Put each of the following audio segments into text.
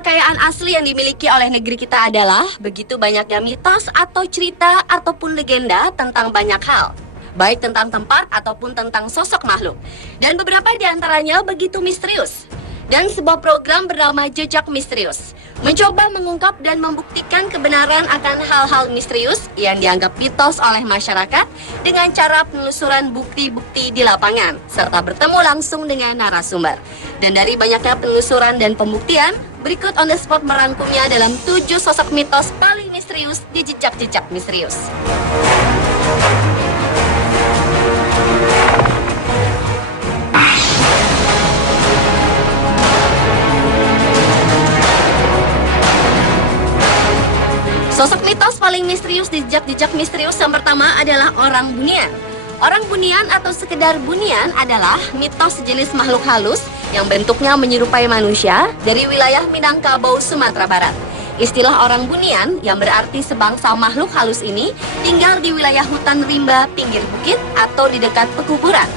kekayaan asli yang dimiliki oleh negeri kita adalah begitu banyaknya mitos atau cerita ataupun legenda tentang banyak hal, baik tentang tempat ataupun tentang sosok makhluk. Dan beberapa di antaranya begitu misterius. Dan sebuah program bernama Jejak Misterius mencoba mengungkap dan membuktikan kebenaran akan hal-hal misterius yang dianggap mitos oleh masyarakat dengan cara penelusuran bukti-bukti di lapangan serta bertemu langsung dengan narasumber. Dan dari banyaknya penelusuran dan pembuktian, berikut on the spot merangkumnya dalam 7 sosok mitos paling misterius di Jejak-Jejak Misterius. Sosok mitos paling misterius di Jejak-Jejak Misterius yang pertama adalah orang bunian. Orang bunian atau sekedar bunian adalah mitos sejenis makhluk halus yang bentuknya menyerupai manusia dari wilayah Minangkabau, Sumatera Barat. Istilah orang bunian yang berarti sebangsa makhluk halus ini tinggal di wilayah hutan rimba pinggir bukit atau di dekat pekuburan.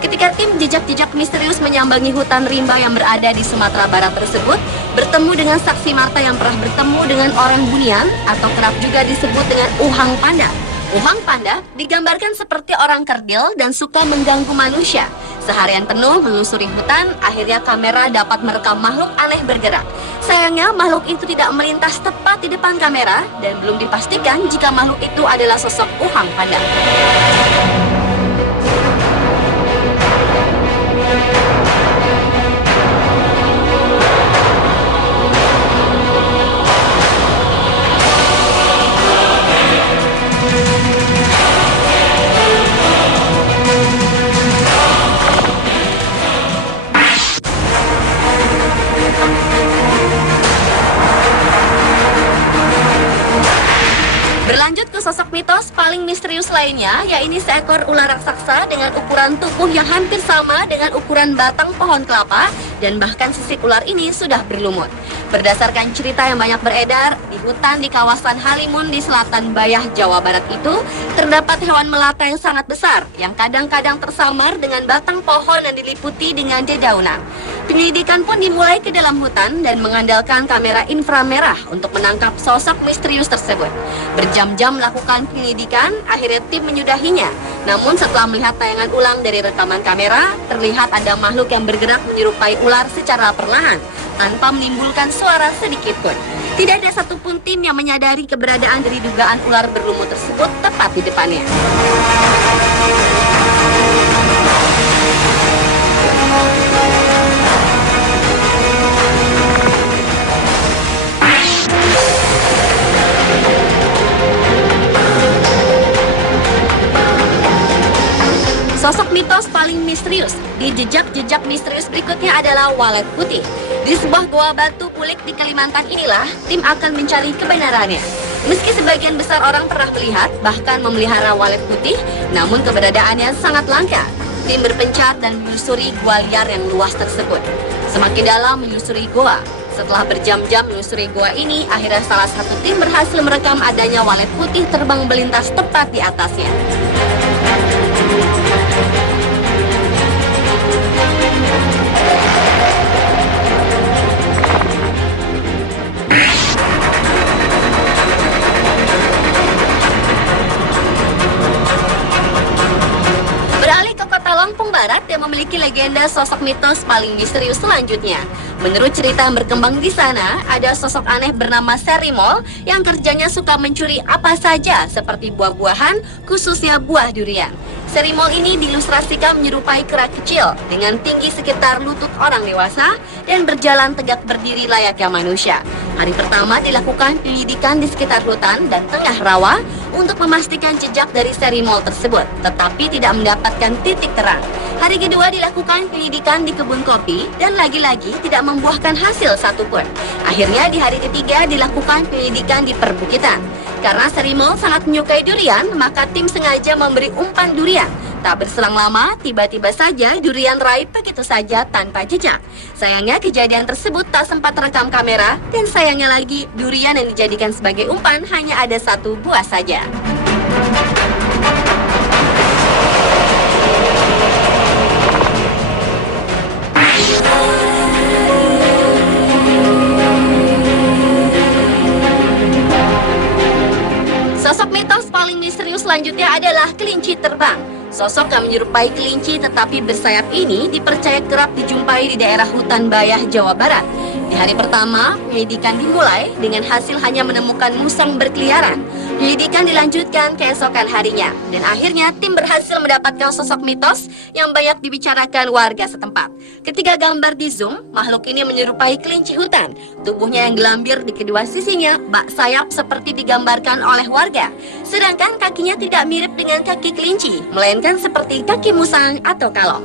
Ketika tim Jejak-Jejak Misterius menyambangi hutan rimba yang berada di Sumatera Barat tersebut, bertemu dengan saksi mata yang pernah bertemu dengan orang bunian atau kerap juga disebut dengan uhang panda. Uhang panda digambarkan seperti orang kerdil dan suka mengganggu manusia. Seharian penuh menelusuri hutan, akhirnya kamera dapat merekam makhluk aneh bergerak. Sayangnya makhluk itu tidak melintas tepat di depan kamera dan belum dipastikan jika makhluk itu adalah sosok uhang panda. Berlanjut ke sosok mitos paling misterius lainnya, yaitu seekor ular raksasa dengan ukuran tubuh yang hampir sama dengan ukuran batang pohon kelapa dan bahkan sisik ular ini sudah berlumut. Berdasarkan cerita yang banyak beredar, di hutan di kawasan Halimun di selatan Bayah, Jawa Barat itu terdapat hewan melata yang sangat besar yang kadang-kadang tersamar dengan batang pohon yang diliputi dengan dedaunan. Penyelidikan pun dimulai ke dalam hutan dan mengandalkan kamera inframerah untuk menangkap sosok misterius tersebut. Berjam-jam melakukan penyelidikan, akhirnya tim menyudahinya. Namun setelah melihat tayangan ulang dari rekaman kamera, terlihat ada makhluk yang bergerak menyerupai ular secara perlahan, tanpa menimbulkan suara sedikit pun. Tidak ada satupun tim yang menyadari keberadaan dari dugaan ular berlumut tersebut tepat di depannya. Sosok mitos paling misterius di Jejak-Jejak Misterius berikutnya adalah walet putih. Di sebuah goa batu pulik di Kalimantan inilah tim akan mencari kebenarannya. Meski sebagian besar orang pernah melihat, bahkan memelihara walet putih, namun keberadaannya sangat langka. Tim berpencar dan menyusuri gua liar yang luas tersebut. Semakin dalam menyusuri goa. Setelah berjam-jam menyusuri goa ini, akhirnya salah satu tim berhasil merekam adanya walet putih terbang melintas tepat di atasnya. Beralih ke kota Lampung Barat yang memiliki legenda sosok mitos paling misterius selanjutnya. Menurut cerita yang berkembang di sana, ada sosok aneh bernama Serimol yang kerjanya suka mencuri apa saja seperti buah-buahan, khususnya buah durian. Serimol ini diilustrasikan menyerupai kera kecil dengan tinggi sekitar lutut orang dewasa dan berjalan tegak berdiri layaknya manusia. Hari pertama dilakukan penyelidikan di sekitar hutan dan tengah rawa untuk memastikan jejak dari Serimol tersebut, tetapi tidak mendapatkan titik terang. Hari kedua dilakukan penyelidikan di kebun kopi dan lagi-lagi tidak membuahkan hasil satupun. Akhirnya di hari ketiga dilakukan penyelidikan di perbukitan. Karena Serimol sangat menyukai durian, maka tim sengaja memberi umpan durian. Tak berselang lama, tiba-tiba saja durian raib begitu saja tanpa jejak. Sayangnya kejadian tersebut tak sempat terekam kamera, dan sayangnya lagi durian yang dijadikan sebagai umpan hanya ada 1 buah saja. Sosok yang menyerupai kelinci tetapi bersayap ini dipercaya kerap dijumpai di daerah hutan Bayah, Jawa Barat. Di hari pertama, penyelidikan dimulai dengan hasil hanya menemukan musang berkeliaran. Penyelidikan dilanjutkan keesokan harinya, dan akhirnya tim berhasil mendapatkan sosok mitos yang banyak dibicarakan warga setempat. Ketika gambar di zoom, makhluk ini menyerupai kelinci hutan. Tubuhnya yang gelambir di kedua sisinya, bak sayap seperti digambarkan oleh warga. Sedangkan kakinya tidak mirip dengan kaki kelinci, melainkan seperti kaki musang atau kalong.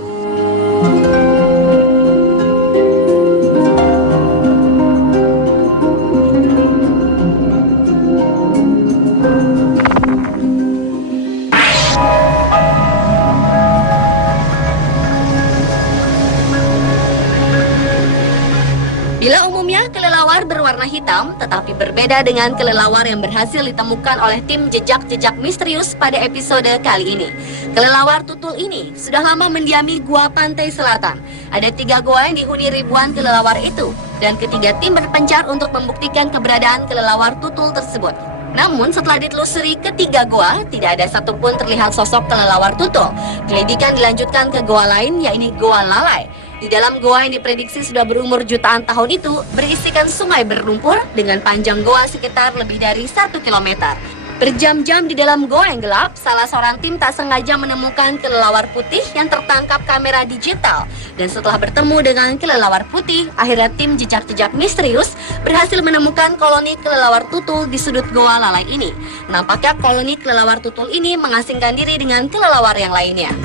Bila umumnya kelelawar berwarna hitam, tetapi berbeda dengan kelelawar yang berhasil ditemukan oleh tim jejak-jejak misterius pada episode kali ini. Kelelawar tutul ini sudah lama mendiami gua pantai selatan. Ada 3 gua yang dihuni ribuan kelelawar itu, dan ketiga tim berpencar untuk membuktikan keberadaan kelelawar tutul tersebut. Namun setelah ditelusuri ketiga gua, tidak ada satupun terlihat sosok kelelawar tutul. Penyelidikan dilanjutkan ke gua lain, yaitu Gua Lalai. Di dalam goa yang diprediksi sudah berumur jutaan tahun itu, berisikan sungai berlumpur dengan panjang goa sekitar lebih dari 1 km. Berjam-jam di dalam goa yang gelap, salah seorang tim tak sengaja menemukan kelelawar putih yang tertangkap kamera digital. Dan setelah bertemu dengan kelelawar putih, akhirnya tim jejak-jejak misterius berhasil menemukan koloni kelelawar tutul di sudut goa Lalai ini. Nampaknya koloni kelelawar tutul ini mengasingkan diri dengan kelelawar yang lainnya.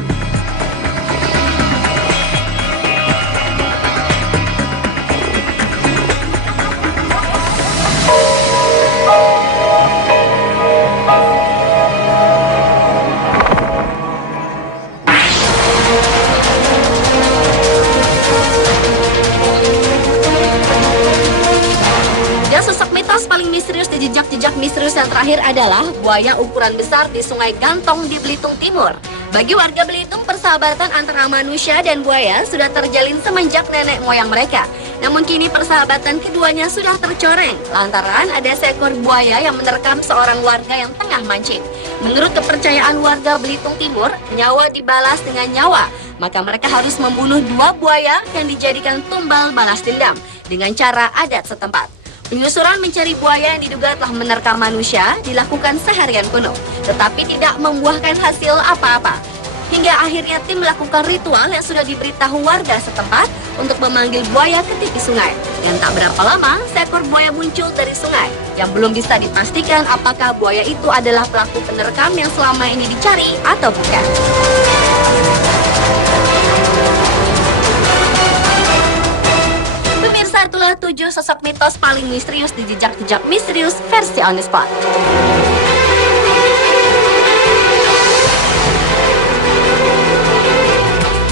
Sosok mitos paling misterius di jejak-jejak misterius yang terakhir adalah buaya ukuran besar di Sungai Gantong di Belitung Timur. Bagi warga Belitung, persahabatan antara manusia dan buaya sudah terjalin semenjak nenek moyang mereka. Namun kini persahabatan keduanya sudah tercoreng lantaran ada seekor buaya yang menerkam seorang warga yang tengah mancing. Menurut kepercayaan warga Belitung Timur, nyawa dibalas dengan nyawa. Maka mereka harus membunuh 2 buaya yang dijadikan tumbal balas dendam dengan cara adat setempat. Penyusuran mencari buaya yang diduga telah menerkam manusia dilakukan seharian penuh, tetapi tidak membuahkan hasil apa-apa. Hingga akhirnya tim melakukan ritual yang sudah diberitahu warga setempat untuk memanggil buaya ke tepi sungai. Dan tak berapa lama, seekor buaya muncul dari sungai, yang belum bisa dipastikan apakah buaya itu adalah pelaku penerkam yang selama ini dicari atau bukan. Pemirsa, itulah 7 sosok mitos paling misterius di jejak-jejak misterius versi On The Spot.